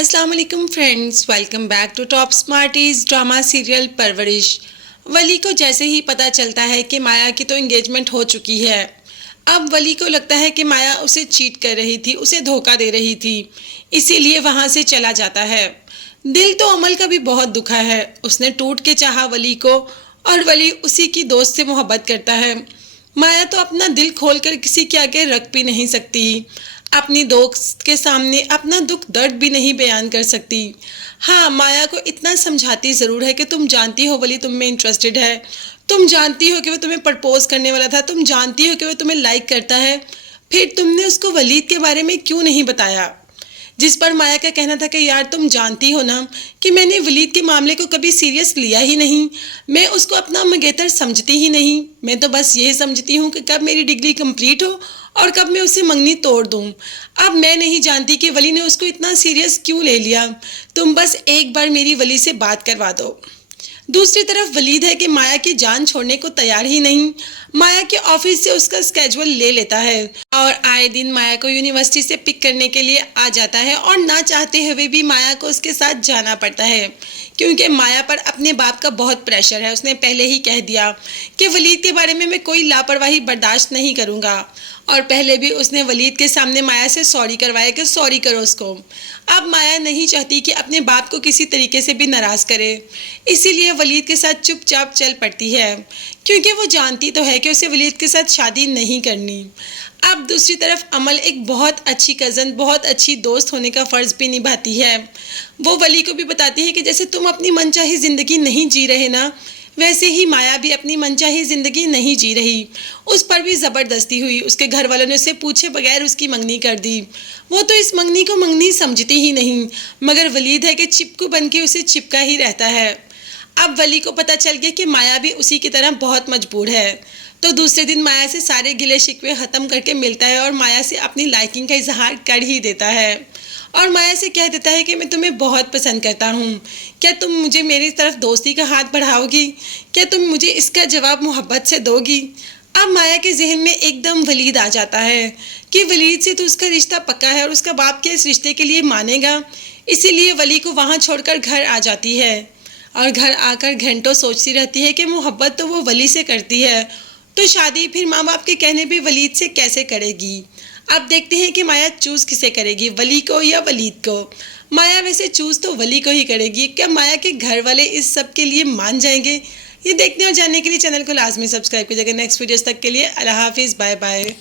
अस्सलाम वालेकुम friends, welcome back to top smarties drama serial Parvarish. Wali को जैसे ही पता चलता है कि माया की तो एंगेजमेंट हो चुकी है, अब वली को लगता है कि माया उसे चीट कर रही थी, उसे धोखा दे रही थी, इसीलिए वहाँ से चला जाता है। दिल तो अमल का भी बहुत दुखा है, उसने टूट के चाहा वली को और वली उसी की दोस्त से मोहब्बत करता है। माया तो अपना दिल खोलकर किसी के आगे रख भी नहीं सकती, अपनी दोस्त के सामने अपना दुख दर्द भी नहीं बयान कर सकती। हाँ, माया को इतना समझाती ज़रूर है कि तुम जानती हो वली तुम में इंटरेस्टेड है, तुम जानती हो कि वो तुम्हें प्रपोज करने वाला था, तुम जानती हो कि वो तुम्हें लाइक करता है, फिर तुमने उसको वलीद के बारे में क्यों नहीं बताया। जिस पर माया का कहना था कि यार तुम जानती हो ना कि मैंने वलीद के मामले को कभी सीरियस लिया ही नहीं, मैं उसको अपना मंगेतर समझती ही नहीं, मैं तो बस यही समझती हूँ कि कब मेरी डिग्री कंप्लीट हो और कब मैं उसे मंगनी तोड़ दूँ। अब मैं नहीं जानती कि वली ने उसको इतना सीरियस क्यों ले लिया, तुम बस एक बार मेरी वली से बात करवा दो। दूसरी तरफ वलीद है कि माया की जान छोड़ने को तैयार ही नहीं, माया के ऑफिस से उसका स्केड्यूल ले लेता है और आए दिन माया को यूनिवर्सिटी से पिक करने के लिए आ जाता है और ना चाहते हुए भी माया को उसके साथ जाना पड़ता है, क्योंकि माया पर अपने बाप का बहुत प्रेशर है। उसने पहले ही कह दिया कि वलीद के बारे में मैं कोई लापरवाही बर्दाश्त नहीं करूँगा और पहले भी उसने वलीद के सामने माया से सॉरी करवाया कि सॉरी करो उसको। अब माया नहीं चाहती कि अपने बाप को किसी तरीके से भी नाराज़ करे, इसीलिए वलीद के साथ चुपचाप चल पड़ती है, क्योंकि वो जानती तो है कि उसे वलीद के साथ शादी नहीं करनी। अब दूसरी तरफ अमल एक बहुत अच्छी कज़न, बहुत अच्छी दोस्त होने का फ़र्ज़ भी निभाती है। वो वली को भी बताती है कि जैसे तुम अपनी मनचाही ज़िंदगी नहीं जी रहे ना, वैसे ही माया भी अपनी मनचाही ज़िंदगी नहीं जी रही। उस पर भी ज़बरदस्ती हुई, उसके घर वालों ने उसे पूछे बगैर उसकी मंगनी कर दी। वो तो इस मंगनी को मंगनी समझती ही नहीं, मगर वलीद है कि चिपकू बन के उसे चिपका ही रहता है। अब वली को पता चल गया कि माया भी उसी की तरह बहुत मजबूर है, तो दूसरे दिन माया से सारे गिले शिकवे ख़त्म करके मिलता है और माया से अपनी लाइकिंग का इजहार कर ही देता है और माया से कह देता है कि मैं तुम्हें बहुत पसंद करता हूँ, क्या तुम मुझे मेरी तरफ दोस्ती का हाथ बढ़ाओगी, क्या तुम मुझे इसका जवाब मोहब्बत से दोगी। अब माया के जहन में एकदम वलीद आ जाता है कि वलीद से तो उसका रिश्ता पक्का है और उसका बाप के इस रिश्ते के लिए मानेगा, इसीलिए वली को वहाँ छोड़कर घर आ जाती है और घर आकर घंटों सोचती रहती है कि मोहब्बत तो वो वली से करती है, तो शादी फिर माँ बाप के कहने पे वलीद से कैसे करेगी। अब देखते हैं कि माया चूज़ किसे करेगी, वली को या वलीद को। माया वैसे चूज़ तो वली को ही करेगी। क्या माया के घर वाले इस सब के लिए मान जाएंगे, ये देखने और जानने के लिए चैनल को लाजमी सब्सक्राइब कीजिएगा। नेक्स्ट वीडियोस तक के लिए अल्लाह हाफिज़, बाय बाय।